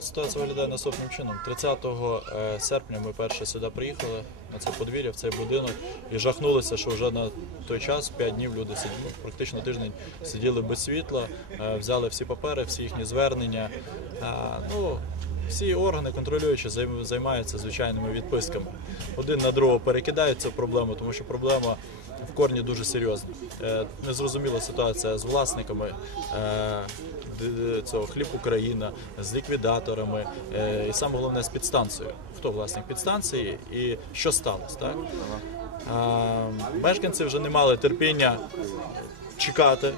Ситуація виглядає наступним чином. 30 е, серпня ми перше сюди приїхали на це подвір'я, в цей будинок, і жахнулися, що вже на той час 5 днів люди сиділи, практично тиждень сиділи без світла, е, взяли всі папери, всі їхні звернення. Е, Ну, всі органи контролюючі займ- займаються звичайними відписками. Один на другого перекидають цю проблему, тому що проблема в корні дуже серйозна. Е, Незрозуміла ситуація з власниками е, цього хліб Україна, з ліквідаторами е, і саме головне з підстанцією. Хто власник підстанції і що сталося? Так? Мешканці вже не мали терпіння чекати.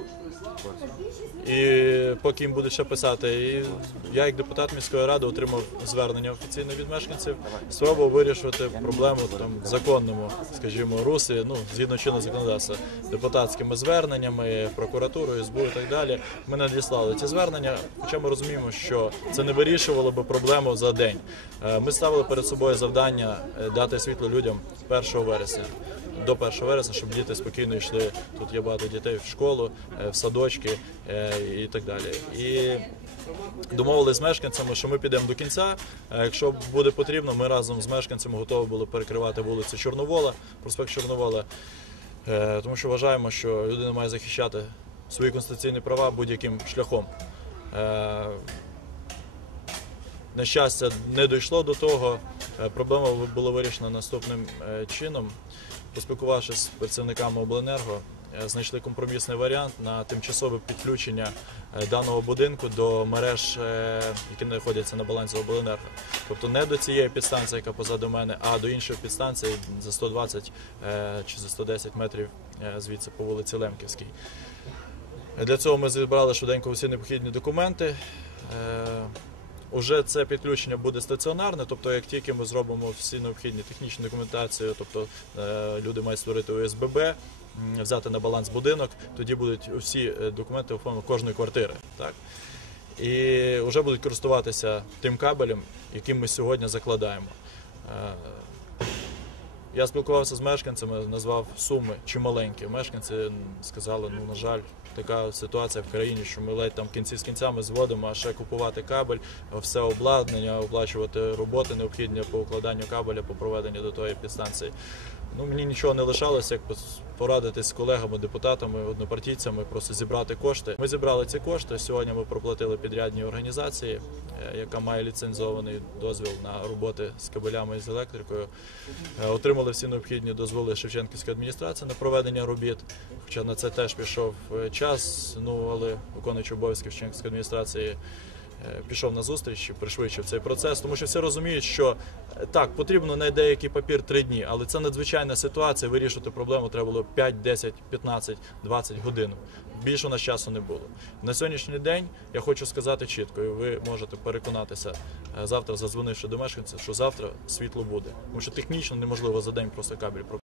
І поки їм будуть ще писати, і я, як депутат міської ради, отримав звернення офіційне від мешканців, спробував вирішувати проблему там законному, скажімо, русі, ну згідно чинного законодавства, депутатськими зверненнями, прокуратурою, СБУ і так далі. Ми надіслали ці звернення, хоча ми розуміємо, що це не вирішувало би проблему за день. Е, Ми ставили перед собою завдання е, дати світло людям 1 вересня до 1 вересня, щоб діти спокійно йшли. Тут є багато дітей в школу, е, в садочки і так далі. І домовились з мешканцями, що ми підемо до кінця. Е, Якщо буде потрібно, ми разом з мешканцями готові були перекривати вулицю Чорновола, проспект Чорновола, Е, тому що вважаємо, що людина має захищати свої конституційні права будь-яким шляхом. Е, на щастя, не дійшло до того. Проблема була вирішена наступним чином. Поспілкувавшись з працівниками обленерго, знайшли компромісний варіант на тимчасове підключення е, даного будинку до мереж, е, які знаходяться на балансі обленерго. Тобто не до цієї підстанції, яка позаду мене, а до іншої підстанції за 120 е, чи за 110 метрів е, звідси по вулиці Лемківській. Для цього ми зібрали швиденько всі необхідні документи. Е, Уже це підключення буде стаціонарне, тобто як тільки ми зробимо всі необхідні технічні документації, тобто е, люди мають створити ОСББ, взяти на баланс будинок, тоді будуть усі е, документи оформлені кожної квартири. Так? І вже будуть користуватися тим кабелем, яким ми сьогодні закладаємо. Е, я спілкувався з мешканцями, назвав суми чималенькі. Мешканці сказали, ну на жаль, така ситуація в країні, що ми ледь там кінці з кінцями зводимо, а ще купувати кабель, все обладнання, оплачувати роботи необхідні по укладанню кабеля, по проведенню до тої підстанції. Ну мені нічого не лишалося, як порадитись з колегами, депутатами, однопартійцями, просто зібрати кошти. Ми зібрали ці кошти. Сьогодні ми проплатили підрядній організації, е, яка має ліцензований дозвіл на роботи з кабелями і з електрикою. Е, Отримали всі необхідні дозволи Шевченківської адміністрації на проведення робіт. Хоча на це теж пішов е, час. Ну але виконуючий обов'язки Шевченківської адміністрації пішов на зустріч пришвидшив цей процес, тому що всі розуміють, що так потрібно на деякий папір три дні, але це надзвичайна ситуація. Вирішити проблему треба було 5, 10, 15, 20 годин. Більше у нас часу не було. На сьогоднішній день я хочу сказати чітко, і ви можете переконатися е, завтра, задзвонивши до мешканців, що завтра світло буде. Тому що технічно неможливо за день просто кабель про-